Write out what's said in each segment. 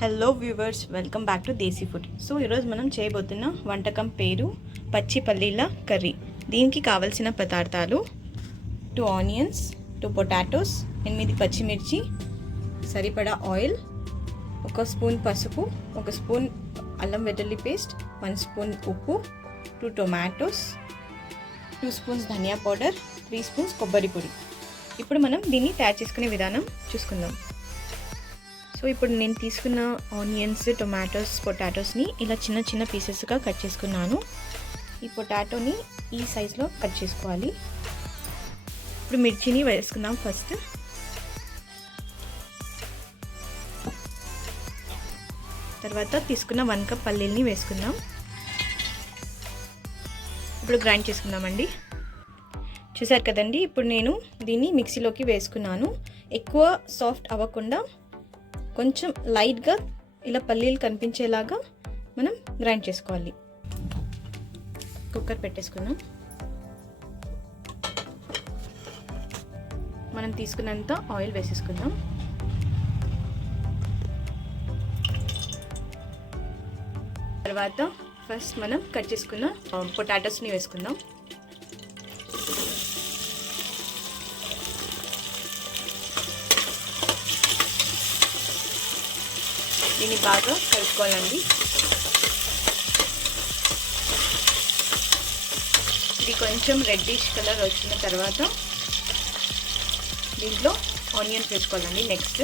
Hello viewers, welcome back to desi food. So ఈరోజు మనం చేయబోతున్న వంటకం పేరు పచ్చి పల్లీల కర్రీ. దీనికి కావలసిన పదార్థాలు 2 ఆనియన్స్, 2 పొటాటోస్, 8 పచ్చిమిర్చి, సరిపడా ఆయిల్, 1 స్పూన్ పసుపు, 1 స్పూన్ అల్లం వెల్లుల్లి పేస్ట్, 1 స్పూన్ ఉప్పు, 2 టొమాటోస్, 2 స్పూన్స్ ధనియా పౌడర్, 3 స్పూన్స్ కొబ్బరి పొడి. ఇప్పుడు మనం దీన్ని తయారు చేసుకునే విధానం చూసుకుందాం. సో ఇప్పుడు నేను తీసుకున్న ఆనియన్స్, టొమాటోస్, పొటాటోస్ని ఇలా చిన్న చిన్న పీసెస్గా కట్ చేసుకున్నాను. ఈ పొటాటోని ఈ సైజులో కట్ చేసుకోవాలి. ఇప్పుడు మిర్చిని వేసుకుందాం. ఫస్ట్ తర్వాత తీసుకున్న 1 కప్ పల్లీల్ని వేసుకుందాం. ఇప్పుడు గ్రైండ్ చేసుకుందామండి. చూసారు కదండి, ఇప్పుడు నేను దీన్ని మిక్సీలోకి వేసుకున్నాను. ఎక్కువ సాఫ్ట్ అవ్వకుండా కొంచెం లైట్గా ఇలా పల్లీలు కనిపించేలాగా మనం గ్రైండ్ చేసుకోవాలి. కుక్కర్ పెట్టేసుకుందాం. మనం తీసుకున్నంత ఆయిల్ వేసేసుకుందాం. తర్వాత ఫస్ట్ మనం కట్ చేసుకున్న పొటాటోస్ని వేసుకుందాం. దీన్ని బాగా కలుపుకోవాలండి. ఇది కొంచెం రెడ్డిష్ కలర్ వచ్చిన తర్వాత దీంట్లో ఆనియన్స్ వేసుకోవాలండి. నెక్స్ట్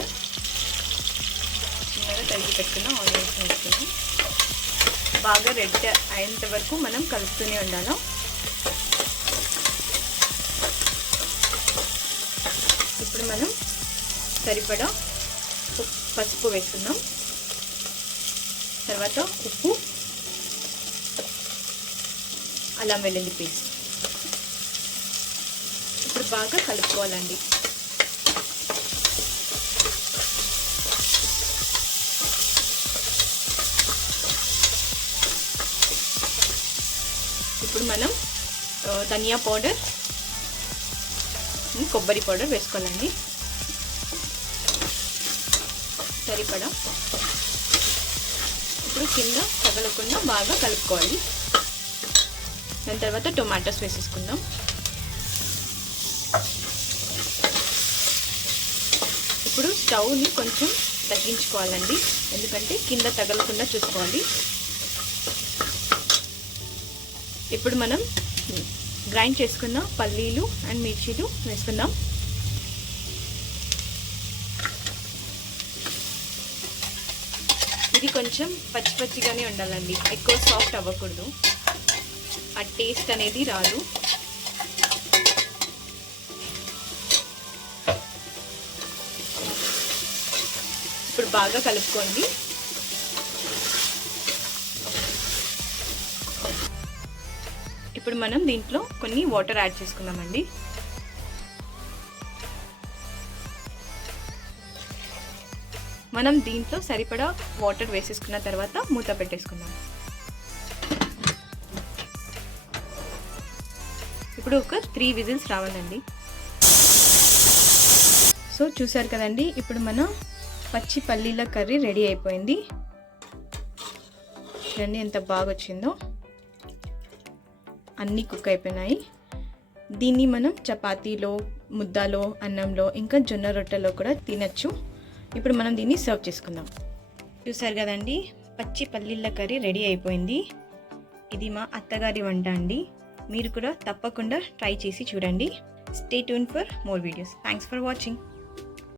చిన్నగా తరిగి పెట్టుకున్న ఆనియన్స్ వేసుకున్నాం. బాగా రెడ్ అయ్యేంత వరకు మనం కలుపుతూనే ఉండాలి. ఇప్పుడు మనం సరిపడా పసుపు వేసుకుందాం. తర్వాత ఉప్పు, అల్లం వెల్లుల్లి పేస్ట్. ఇప్పుడు బాగా కలుపుకోవాలండి. ఇప్పుడు మనం ధనియా పౌడర్, కొబ్బరి పౌడర్ వేసుకోవాలండి. సరిపడా. ఇప్పుడు కింద తగలకుండా బాగా కలుపుకోవాలి. దాని తర్వాత టొమాటోస్ వేసేసుకుందాం. ఇప్పుడు స్టవ్ని కొంచెం తగ్గించుకోవాలండి, ఎందుకంటే కింద తగలకుండా చూసుకోవాలి. ఇప్పుడు మనం గ్రైండ్ చేసుకున్న పల్లీలు అండ్ మిర్చీలు వేసుకుందాం. ఇది కొంచెం పచ్చి పచ్చిగానే ఉండాలండి, ఎక్కువ సాఫ్ట్ అవ్వకూడదు. ఆ టేస్ట్ అనేది రాదు. ఇప్పుడు బాగా కలుపుకోండి. ఇప్పుడు మనం దీంట్లో కొన్ని వాటర్ యాడ్ చేసుకుందామండి. మనం దీంట్లో సరిపడా వాటర్ వేసేసుకున్న తర్వాత మూత పెట్టేసుకుందాం. ఇప్పుడు ఒక 3 విజిల్స్ రావాలండి. సో చూసారు కదండి, ఇప్పుడు మన పచ్చి పల్లీల కర్రీ రెడీ అయిపోయింది. చూడండి ఎంత బాగా వచ్చిందో. అన్నీ కుక్ అయిపోయినాయి. దీన్ని మనం చపాతీలో, ముద్దలో, అన్నంలో, ఇంకా జొన్న రొట్టెలో కూడా తినచ్చు. ఇప్పుడు మనం దీన్ని సర్వ్ చేసుకుందాం. చూసారు కదండి, పచ్చి పల్లీల కర్రీ రెడీ అయిపోయింది. ఇది మా అత్తగారి వంట అండి. మీరు కూడా తప్పకుండా ట్రై చేసి చూడండి. Stay tune for more videos. Thanks for watching.